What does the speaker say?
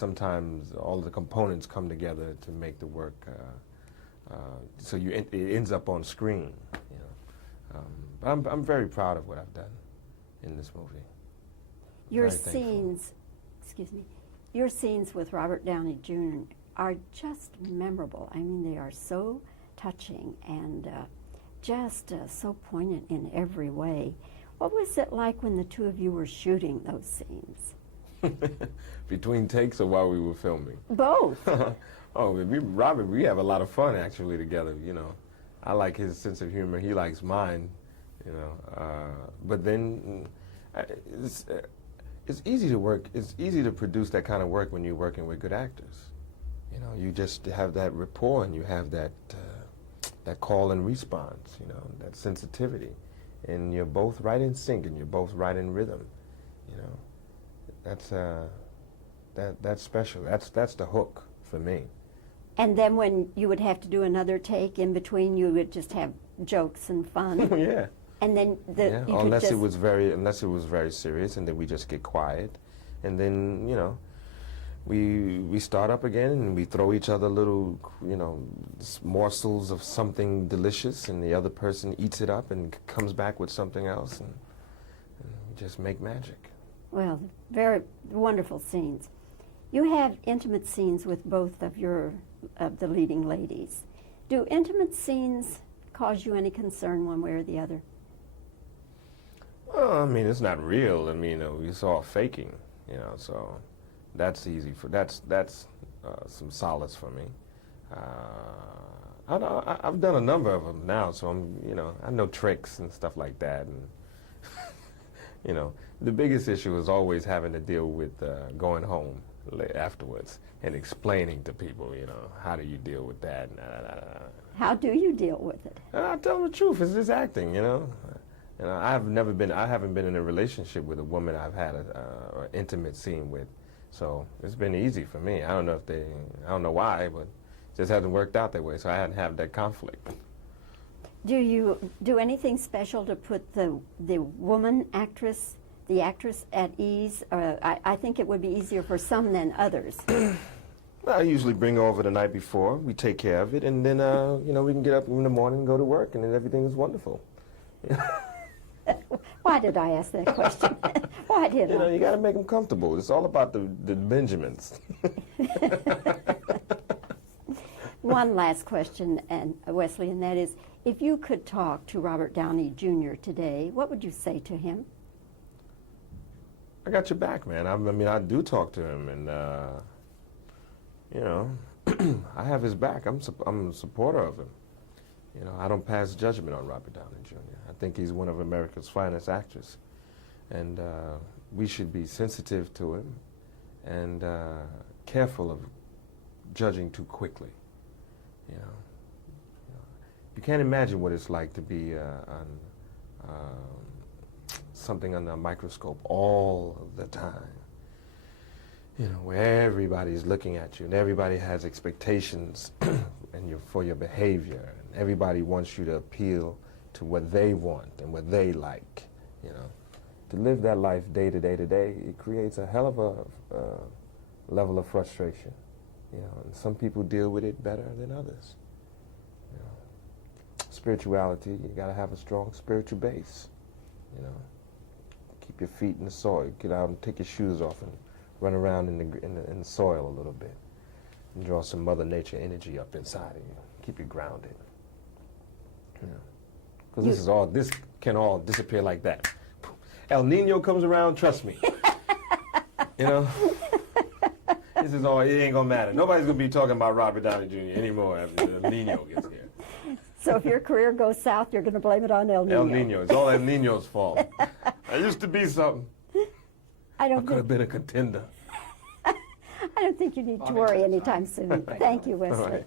Sometimes all the components come together to make the work, so it ends up on screen. You know, but I'm very proud of what I've done in this movie. Your scenes, excuse me, your scenes with Robert Downey Jr. are just memorable. I mean, they are so touching and just so poignant in every way. What was it like when the two of you were shooting those scenes? Between takes or while we were filming? Both. Oh, Robert, we have a lot of fun actually together, you know. I like his sense of humor, he likes mine, you know. But then it's easy to work, it's easy to produce that kind of work when you're working with good actors. You know, you just have that rapport and you have that, that call and response, you know, that sensitivity. And you're both right in sync and you're both right in rhythm, you know. That's special. That's the hook for me. And then when you would have to do another take in between, you would just have jokes and fun. Yeah. And then unless it was very serious, and then we just get quiet, and then you know, we start up again and we throw each other little, you know, morsels of something delicious, and the other person eats it up and comes back with something else, and we just make magic. Well, very wonderful scenes. You have intimate scenes with both of the leading ladies. Do intimate scenes cause you any concern one way or the other? Well, I mean, it's not real. I mean, it's all faking, you know, so that's easy that's some solace for me. I've done a number of them now, so you know, I know tricks and stuff like that, and you know, the biggest issue is always having to deal with going home afterwards and explaining to people, you know, how do you deal with that? How do you deal with it? I tell them the truth. It's just acting, you know. And I haven't been in a relationship with a woman I've had an intimate scene with, so it's been easy for me. I don't know why, but it just hasn't worked out that way. So I hadn't had that conflict. Do you do anything special to put the woman actress, the actress at ease? I think it would be easier for some than others. Well, I usually bring her over the night before. We take care of it, and then you know, we can get up in the morning and go to work, and then everything is wonderful. Why did I ask that question? Why did I? You know, you got to make them comfortable. It's all about the Benjamins. One last question, and Wesley, and that is, if you could talk to Robert Downey Jr. today, what would you say to him? I got your back, man. I mean, I do talk to him, and you know, I have his back. I'm a supporter of him. You know, I don't pass judgment on Robert Downey Jr. I think he's one of America's finest actors, and we should be sensitive to him and careful of judging too quickly. You know, you can't imagine what it's like to be on something under a microscope all the time. You know, where everybody's looking at you and everybody has expectations and for your behavior, and everybody wants you to appeal to what they want and what they like. You know, to live that life day to day to day, it creates a hell of a level of frustration. You know, and some people deal with it better than others. You know, spirituality, you got to have a strong spiritual base. You know, keep your feet in the soil. Get out and take your shoes off and run around in the soil a little bit, and draw some Mother Nature energy up inside of you. Keep you grounded. You know, because this can all disappear like that. El Nino comes around. Trust me. You know. This is all, it ain't gonna matter. Nobody's gonna be talking about Robert Downey Jr. anymore after El Nino gets here. So if your career goes south, you're gonna blame it on El Nino. El Nino, it's all El Nino's fault. I used to be something. I could have been a contender. I don't think you need to worry anytime soon. Thank you, Wesley.